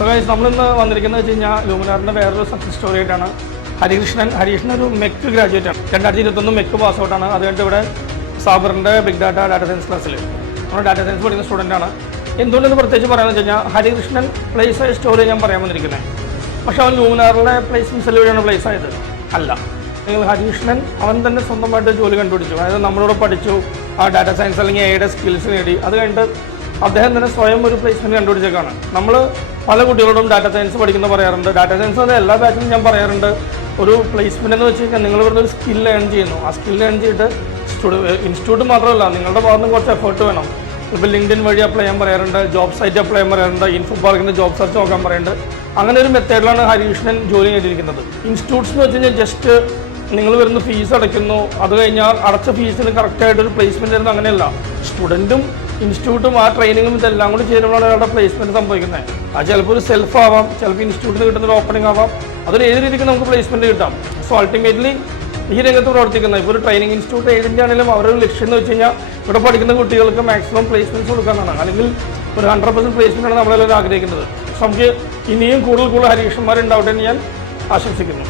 So guys നമ്മളിന്ന് വന്നിരിക്കുന്നത് വെച്ച് കഴിഞ്ഞാൽ ലൂമിനാറിൻ്റെ വേറൊരു സക്സസ് സ്റ്റോറി ആയിട്ടാണ്. ഹരീഷ്ണൻ ഒരു മെക്ക് ഗ്രാജുവേറ്റ് ആണ്. 2021 മെക്ക് പാസ് ഔട്ടാണ്. അത് കഴിഞ്ഞിട്ട് ഇവിടെ സാബറിൻ്റെ ബിഗ് ഡാറ്റ സയൻസ് ക്ലാസ്സിൽ നമ്മൾ ഡാറ്റ സയൻസ് പഠിക്കുന്ന സ്റ്റുഡൻ്റാണ്. എന്തുകൊണ്ടെന്ന് പ്രത്യേകിച്ച് പറയാമെന്ന് വെച്ച് കഴിഞ്ഞാൽ ഹരികൃഷ്ണൻ പ്ലേസ് ആയ സ്റ്റോറി ഞാൻ പറയാൻ വന്നിരിക്കുന്നത്. പക്ഷേ അവൻ ലൂമിനാറിലെ പ്ലേസ്മെൻറ്റ് സെല്ലുവഴിയാണ് പ്ലേസ് ആയത് അല്ല. നിങ്ങൾ ഹരീഷ്ണൻ അവൻ തന്നെ സ്വന്തമായിട്ട് ജോലി കണ്ടുപിടിച്ചു. അതായത് നമ്മളോട് പഠിച്ചു, ആ ഡാറ്റ സയൻസ് അല്ലെങ്കിൽ എയുടെ സ്കിൽസ് നേടി. അത് കഴിഞ്ഞിട്ട് അദ്ദേഹം തന്നെ സ്വയം ഒരു പ്ലേസ്മെൻറ്റ് കണ്ടുപിടിച്ചേക്കാണ്. നമ്മൾ പല കുട്ടികളോടും ഡാറ്റ സയൻസ് പഠിക്കുന്ന പറയാറുണ്ട്. ഡാറ്റ സയൻസ് അത് എല്ലാ ബാച്ചിലും ഞാൻ പറയാറുണ്ട്. ഒരു പ്ലേസ്മെൻറ്റ് എന്ന് വെച്ച് കഴിഞ്ഞാൽ നിങ്ങൾ വെറുതെ ഒരു സ്കിൽ ഏൺ ചെയ്യുന്നു. ആ സ്കിൽ ഏൺ ചെയ്തിട്ട് ഇൻസ്റ്റിറ്റ്യൂട്ട് മാത്രമല്ല, നിങ്ങളുടെ ഭാഗത്ത് നിന്ന് കുറച്ച് എഫേർട്ട് വേണം. ഇപ്പോൾ ലിങ്ക്ഡിൻ വഴി അപ്ലൈ ചെയ്യാൻ പറയാറുണ്ട്, ജോബ് സൈറ്റ് അപ്ലൈ ചെയ്യാൻ പറയാറുണ്ട്, ഇൻഫോ പാർക്കിൻ്റെ ജോബ് സെർച്ച് നോക്കാൻ പറയുന്നുണ്ട്. അങ്ങനെ ഒരു മെത്തേഡിലാണ് ഹരീഷ്ണൻ ജോലി നേടിയിരിക്കുന്നത്. ഇൻസ്റ്റിറ്റ്യൂട്ട്സ് എന്ന് വെച്ച് കഴിഞ്ഞാൽ ജസ്റ്റ് നിങ്ങൾ വരുന്ന ഫീസ് അടയ്ക്കുന്നു, അത് കഴിഞ്ഞാൽ അടച്ച ഫീസിന് കറക്റ്റായിട്ടൊരു പ്ലേസ്മെൻറ്റ് തരുന്നത് അങ്ങനെയല്ല. സ്റ്റുഡൻറ്റും ഇൻസ്റ്റിറ്റ്യൂട്ടും ആ ട്രെയിനിങ്ങും ഇതെല്ലാം കൂടി ചേരുമ്പോഴാണ് ഒരാളുടെ പ്ലേസ്മെൻറ്റ് സംഭവിക്കുന്നത്. അത് ചിലപ്പോൾ ഒരു സെൽഫ് ആവാം, ചിലപ്പോൾ ഇൻസ്റ്റിറ്റ്യൂട്ടിൽ കിട്ടുന്നൊരു ഓപ്പണിംഗ് ആവാം. അതൊരു ഏത് രീതിക്ക് നമുക്ക് പ്ലേസ്മെൻറ്റ് കിട്ടാം. സോ അൾട്ടിമേറ്റ്ലി ഈ രംഗത്ത് പ്രവർത്തിക്കുന്നത് ഇപ്പോൾ ഒരു ട്രെയിനിങ് ഇൻസ്റ്റിറ്റ്യൂട്ട് ഏജൻറ്റ് ആണെങ്കിലും അവരുടെ ലക്ഷ്യം എന്ന് വെച്ച് കഴിഞ്ഞാൽ ഇവിടെ പഠിക്കുന്ന കുട്ടികൾക്ക് മാക്സിമം പ്ലേസ്മെൻറ്റ്സ് കൊടുക്കാനാണ്. അല്ലെങ്കിൽ ഒരു 100% പ്ലേസ്മെൻറ്റാണ് നമ്മളെല്ലാവരും ആഗ്രഹിക്കുന്നത്. സോ നമുക്ക് ഇനിയും കൂടുതൽ ഹരീഷന്മാരുണ്ടാവട്ടെ എന്ന് ഞാൻ ആശംസിക്കുന്നു.